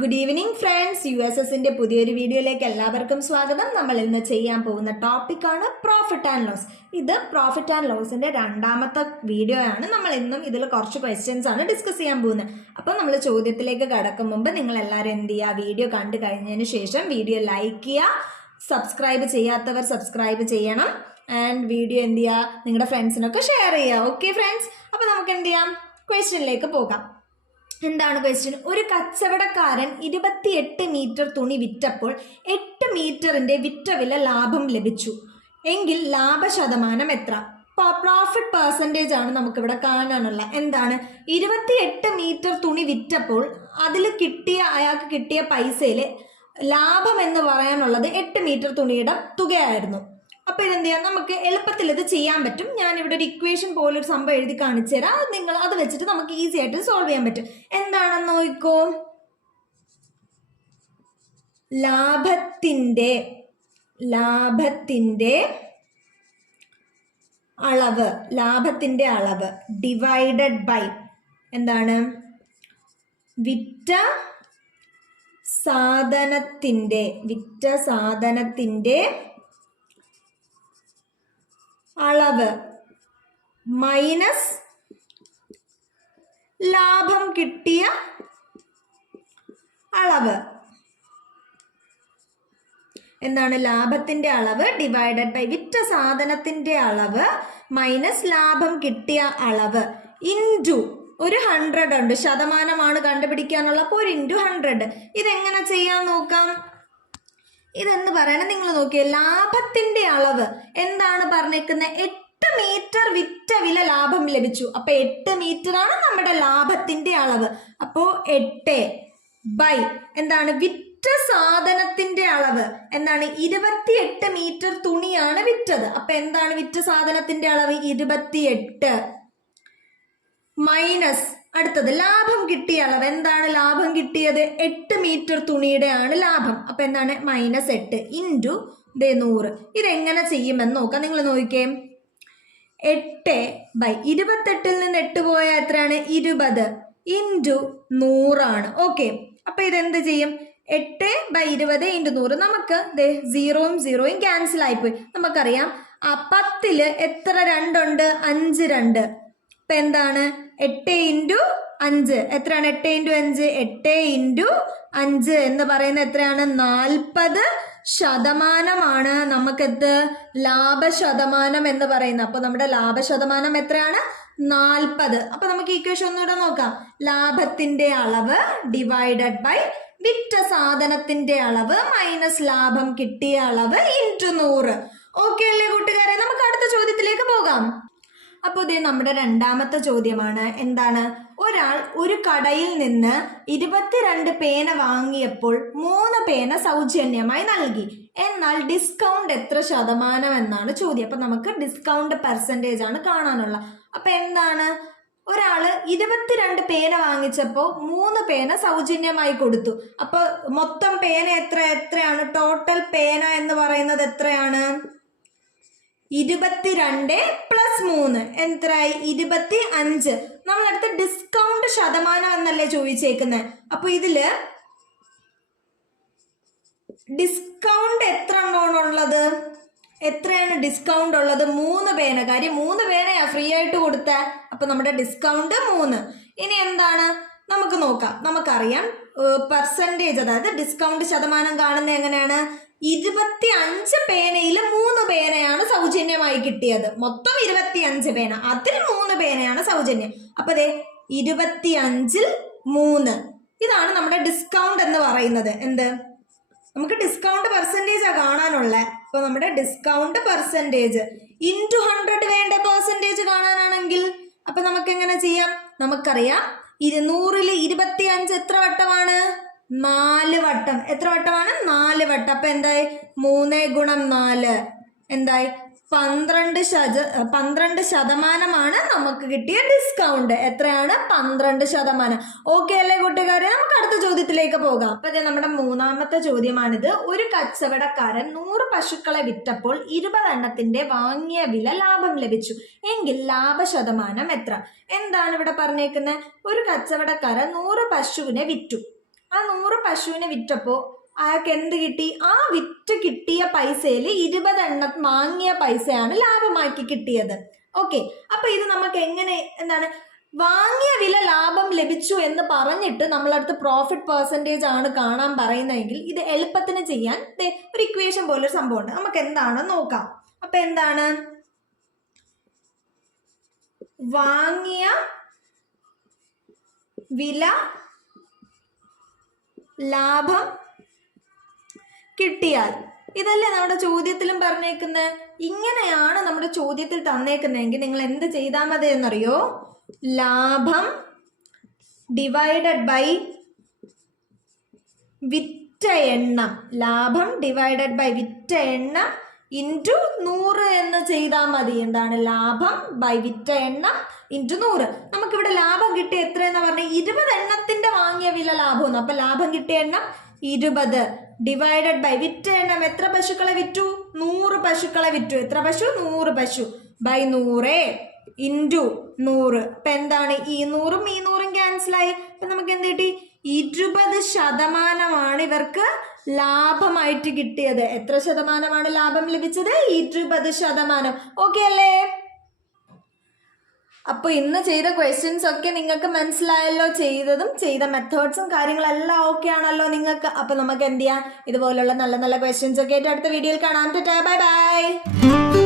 Good evening friends, USSന്റെ പുതിയൊരു വീഡിയോയിലേക്ക് എല്ലാവർക്കും സ്വാഗതം. നമ്മൾ ഇന്ന് ചെയ്യാൻ പോകുന്ന ടോപ്പിക്കാണ് പ്രോഫിറ്റ് ആൻഡ് ലോസ്. ഇത് പ്രോഫിറ്റ് ആൻഡ് ലോസിന്റെ രണ്ടാമത്തെ വീഡിയോ ആണ്. നമ്മൾ ഇന്നും ഇതിൽ കുറച്ച് ക്വസ്റ്റ്യൻസ് ആണ് ഡിസ്കസ് ചെയ്യാൻ പോകുന്നത്. അപ്പോൾ നമ്മൾ ചോദ്യത്തിലേക്ക് കടക്കും മുമ്പ് നിങ്ങൾ എല്ലാവരും എന്ത് ചെയ്യുക, വീഡിയോ കണ്ടു കഴിഞ്ഞതിന് ശേഷം വീഡിയോ ലൈക്ക് ചെയ്യുക, സബ്സ്ക്രൈബ് ചെയ്യാത്തവർ സബ്സ്ക്രൈബ് ചെയ്യണം, ആൻഡ് വീഡിയോ എന്ത് ചെയ്യുക, നിങ്ങളുടെ ഫ്രണ്ട്സിനൊക്കെ ഷെയർ ചെയ്യുക. ഓക്കെ ഫ്രണ്ട്സ്, അപ്പോൾ നമുക്ക് എന്ത് ചെയ്യാം, ക്വസ്റ്റ്യനിലേക്ക് പോകാം. എന്താണ് ക്വസ്റ്റ്യൻ? ഒരു കച്ചവടക്കാരൻ 28 മീറ്റർ തുണി വിറ്റപ്പോൾ 8 മീറ്ററിന്റെ വിറ്റ വില ലാഭം ലഭിച്ചു എങ്കിൽ ലാഭശതമാനം എത്ര? പ്രോഫിറ്റ് പെർസെൻറ്റേജ് ആണ് നമുക്കിവിടെ കാണാനുള്ള. എന്താണ്? 28 മീറ്റർ തുണി വിറ്റപ്പോൾ അയാൾക്ക് കിട്ടിയ പൈസയിൽ ലാഭം എന്ന് പറയാനുള്ളത് 8 മീറ്റർ തുണിയുടെ തുകയായിരുന്നു. അപ്പോൾ ഇതെന്ത് ചെയ്യാം, നമുക്ക് എളുപ്പത്തിൽ ഇത് ചെയ്യാൻ പറ്റും. ഞാനിവിടെ ഒരു ഇക്വേഷൻ പോലൊരു സംഭവം എഴുതി കാണിച്ചു തരാം. നിങ്ങൾ അത് വെച്ചിട്ട് നമുക്ക് ഈസി ആയിട്ട് സോൾവ് ചെയ്യാൻ പറ്റും. എന്താണെന്ന് നോക്കൂ. ലാഭത്തിന്റെ അളവ് ഡിവൈഡഡ് ബൈ എന്താണ്? വിറ്റ സാധനത്തിന്റെ അളവ് മൈനസ് ലാഭം കിട്ടിയ അളവ്. എന്താണ്? ലാഭത്തിന്റെ അളവ് ഡിവൈഡഡ് ബൈ വിറ്റ സാധനത്തിന്റെ അളവ് മൈനസ് ലാഭം കിട്ടിയ അളവ് ഇൻറ്റു ഒരു 100 ഉണ്ട്, ശതമാനമാണ് കണ്ടുപിടിക്കാനുള്ള. അപ്പോൾ ഒരു ഇൻറ്റു 100. ഇതെങ്ങനെ ചെയ്യാൻ നോക്കാം. ഇതെന്ന് പറയണത് നിങ്ങൾ നോക്കിയേ, ലാഭത്തിന്റെ അളവ് എന്താണ് പറഞ്ഞേക്കുന്നത്? 8 മീറ്റർ വിറ്റ വില ലാഭം ലഭിച്ചു. അപ്പൊ 8 മീറ്റർ ആണ് നമ്മുടെ ലാഭത്തിന്റെ അളവ്. അപ്പോ 8 ബൈ എന്താണ്? വിറ്റ സാധനത്തിന്റെ അളവ് എന്താണ്? 28 മീറ്റർ തുണിയാണ് വിറ്റത്. അപ്പൊ എന്താണ് വിറ്റ സാധനത്തിന്റെ അളവ്? 28 മൈനസ് അടുത്തത് ലാഭം കിട്ടിയ അളവ്. എന്താണ് ലാഭം കിട്ടിയത്? 8 മീറ്റർ തുണിയുടെ ആണ് ലാഭം. അപ്പൊ എന്താണ്? -8 ഇൻറ്റു 100. ഇതെങ്ങനെ ചെയ്യുമെന്ന് നോക്കാം. നിങ്ങൾ നോക്കിക്കേ, 8 ബൈ 28 നിന്ന് 8 പോയാൽ എത്രയാണ്? 20 ഇൻറ്റു 100 ആണ്. ഓക്കെ, അപ്പൊ ഇതെന്ത് ചെയ്യും? 8 ബൈ 20 ഇൻറ്റു 100. നമുക്ക് 0 ക്യാൻസൽ ആയിപ്പോയി. നമുക്കറിയാം 10 എത്ര 2 ഉണ്ട്? 5 2. ഇപ്പൊ എന്താണ്? 8 ഇൻറ്റു 5 എത്രയാണ്? 8 ഇൻറ്റു 5 8 ഇൻറ്റു 5 എന്ന് പറയുന്നത് എത്രയാണ്? 40% നമുക്കെന്ത് ലാഭശതമാനം എന്ന് പറയുന്നത്. അപ്പൊ നമ്മുടെ ലാഭശതമാനം എത്രയാണ്? 40. അപ്പൊ നമുക്ക് ഇക്വേഷൻ ഒന്നുകൂടെ നോക്കാം. ലാഭത്തിന്റെ അളവ് ഡിവൈഡഡ് ബൈ വിറ്റ സാധനത്തിന്റെ അളവ് മൈനസ് ലാഭം കിട്ടിയ അളവ് ഇൻറ്റു 100. ഓക്കെ അല്ലേ കൂട്ടുകാരെ? നമുക്ക് അടുത്ത ചോദ്യത്തിലേക്ക് പോകാം. അപ്പോൾ ഇത് നമ്മുടെ രണ്ടാമത്തെ ചോദ്യമാണ്. എന്താണ്? ഒരാൾ ഒരു കടയിൽ നിന്ന് 22 പേന വാങ്ങിയപ്പോൾ 3 പേന സൗജന്യമായി നൽകി. എന്നാൽ ഡിസ്കൗണ്ട് എത്ര ശതമാനം എന്നാണ് ചോദ്യം. അപ്പൊ നമുക്ക് ഡിസ്കൗണ്ട് പെർസെൻറ്റേജ് ആണ് കാണാനുള്ള. അപ്പൊ എന്താണ്? ഒരാള് 22 പേന വാങ്ങിച്ചപ്പോൾ 3 പേന സൗജന്യമായി കൊടുത്തു. അപ്പൊ മൊത്തം പേന എത്രയാണ്? ടോട്ടൽ പേന എന്ന് പറയുന്നത് എത്രയാണ്? 22 പ്ലസ് 3 എത്രയായി? 25. നമ്മളടുത്ത് ഡിസ്കൗണ്ട് ശതമാനം എന്നല്ലേ ചോദിച്ചേക്കുന്നത്. അപ്പൊ ഇതില് ഡിസ്കൗണ്ട് എത്ര എണ്ണമാണുള്ളത്? എത്രയാണ് ഡിസ്കൗണ്ട് ഉള്ളത്? 3 പേന. കാര്യം 3 പേനയാ ഫ്രീ ആയിട്ട് കൊടുത്ത. അപ്പൊ നമ്മുടെ ഡിസ്കൗണ്ട് 3. ഇനി എന്താണ് നമുക്ക് നോക്കാം. നമുക്കറിയാം പെർസെൻറ്റേജ്, അതായത് ഡിസ്കൗണ്ട് ശതമാനം കാണുന്നത് എങ്ങനെയാണ്? 25 പേനയിൽ 3 പേനയാണ് സൗജന്യമായി കിട്ടിയത്. മൊത്തം 25 പേന, അതിൽ 3 പേനയാണ് സൗജന്യം. അപ്പൊ 25ൽ 3 ഇതാണ് നമ്മുടെ ഡിസ്കൗണ്ട് എന്ന് പറയുന്നത്. എന്ത്? നമുക്ക് ഡിസ്കൗണ്ട് പെർസെൻറ്റേജ് കാണാനുള്ള. അപ്പൊ നമ്മുടെ ഡിസ്കൗണ്ട് പെർസെൻറ്റേജ് ഇൻറ്റു 100 വേണ്ട പെർസെൻറ്റേജ് കാണാനാണെങ്കിൽ അപ്പൊ നമുക്ക് എങ്ങനെ ചെയ്യാം? നമുക്കറിയാം 100ൽ 25 എത്ര വട്ടമാണ്? 4 വട്ടം. എത്ര വട്ടമാണ്? 4 വട്ടം. അപ്പൊ എന്തായി? 3 ഗുണം 4 എന്തായി? 12% നമുക്ക് കിട്ടിയ ഡിസ്കൗണ്ട്. എത്രയാണ്? 12%. ഓക്കെ അല്ലേ കൂട്ടുകാരെ? നമുക്ക് അടുത്ത ചോദ്യത്തിലേക്ക് പോകാം. അപ്പൊ ഇത് നമ്മുടെ മൂന്നാമത്തെ ചോദ്യമാണിത്. ഒരു കച്ചവടക്കാരൻ 100 പശുക്കളെ വിറ്റപ്പോൾ 20 എണ്ണത്തിന്റെ വാങ്ങിയ വില ലാഭം ലഭിച്ചു എങ്കിൽ ലാഭശതമാനം എത്ര? എന്താണ് ഇവിടെ പറഞ്ഞേക്കുന്നത്? ഒരു കച്ചവടക്കാരൻ 100 പശുവിനെ വിറ്റു. ആ 100 പശുവിനെ വിറ്റപ്പോൾ അയാൾക്ക് എന്ത് കിട്ടി? ആ വിറ്റ് കിട്ടിയ പൈസയിൽ 20 എണ്ണം വാങ്ങിയ പൈസയാണ് ലാഭമാക്കി കിട്ടിയത്. ഓക്കെ, അപ്പൊ ഇത് നമുക്ക് എങ്ങനെ എന്താണ് വാങ്ങിയ വില ലാഭം ലഭിച്ചു എന്ന് പറഞ്ഞിട്ട് നമ്മളടുത്ത് പ്രോഫിറ്റ് പെർസെൻറ്റേജ് ആണ് കാണാൻ പറയുന്നതെങ്കിൽ ഇത് എളുപ്പത്തിന് ചെയ്യാൻ ഒരു ഇക്വേഷൻ പോലൊരു സംഭവം ഉണ്ട്. നമുക്ക് എന്താണെന്ന് നോക്കാം. അപ്പൊ എന്താണ്? വാങ്ങിയ വില ലാഭം കിട്ടിയാൽ, ഇതല്ലേ നമ്മുടെ ചോദ്യത്തിലും പറഞ്ഞേക്കുന്നത്. ഇങ്ങനെയാണ് നമ്മുടെ ചോദ്യത്തിൽ തന്നേക്കുന്നതെങ്കിൽ നിങ്ങൾ എന്ത് ചെയ്താൽ മതി എന്നറിയോ? ലാഭം ഡിവൈഡഡ് ബൈ വിറ്റ എണ്ണം, ലാഭം ഡിവൈഡഡ് ബൈ വിറ്റ എണ്ണം ഇൻറ്റു 100 എന്ന് ചെയ്താൽ മതി. എന്താണ്? ലാഭം ബൈ വിറ്റ എണ്ണം ഇൻറ്റു 100. നമുക്കിവിടെ ലാഭം കിട്ടിയ എത്രയെന്ന് പറഞ്ഞാൽ 20 എണ്ണത്തിന്റെ വാങ്ങിയ വില ലാഭം. അപ്പൊ ലാഭം കിട്ടിയ എണ്ണം 20 ഡിവൈഡഡ് ബൈ വിറ്റ എണ്ണം. എത്ര പശുക്കളെ വിറ്റു? 100 പശുക്കളെ വിറ്റു. എത്ര പശു? 100 പശു. By 100 into 100. അപ്പൊ എന്താണ്? ഈ 100ഉം ഈ 100ഉം ക്യാൻസലായി. അപ്പൊ നമുക്ക് എന്ത് കിട്ടി? 20% ഇവർക്ക് ലാഭമായിട്ട് കിട്ടിയത്. എത്ര ശതമാനമാണ് ലാഭം ലഭിച്ചത്? 20%. ഓക്കെ അല്ലേ? അപ്പൊ ഇന്ന് ചെയ്ത ക്വസ്റ്റ്യൻസ് ഒക്കെ നിങ്ങൾക്ക് മനസ്സിലായല്ലോ. ചെയ്തതും ചെയ്ത മെത്തേഡ്സും കാര്യങ്ങളെല്ലാം ഓക്കെ ആണല്ലോ നിങ്ങൾക്ക്. അപ്പൊ നമുക്ക് എന്ത് ചെയ്യാം? ഇതുപോലുള്ള നല്ല നല്ല ക്വസ്റ്റ്യൻസ് ഒക്കെ ആയിട്ട് അടുത്ത വീഡിയോയിൽ കാണാം. Bye bye.